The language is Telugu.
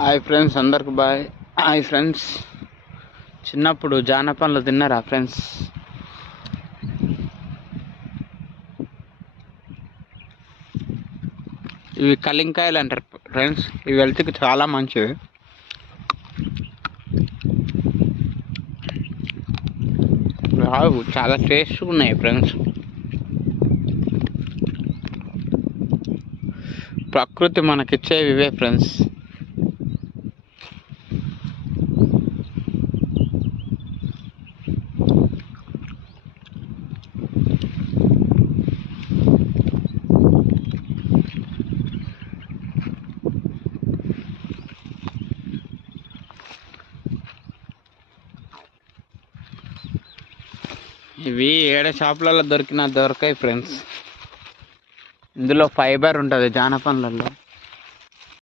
హాయ్ ఫ్రెండ్స్, అందరికి బాయ్. హాయ్ ఫ్రెండ్స్, చిన్నప్పుడు జానపండ్లు తిన్నారా ఫ్రెండ్స్? ఇవి కలింకాయలు అంటారు ఫ్రెండ్స్. ఇవి హెల్త్కి చాలా మంచివి. చాలా టేస్ట్గా ఉన్నాయి ఫ్రెండ్స్. ప్రకృతి మనకిచ్చేవి ఇవే ఫ్రెండ్స్. ఇవి ఏడ షాపులలో దొరకాయి ఫ్రెండ్స్. ఇందులో ఫైబర్ ఉంటుంది జానపండ్లలో.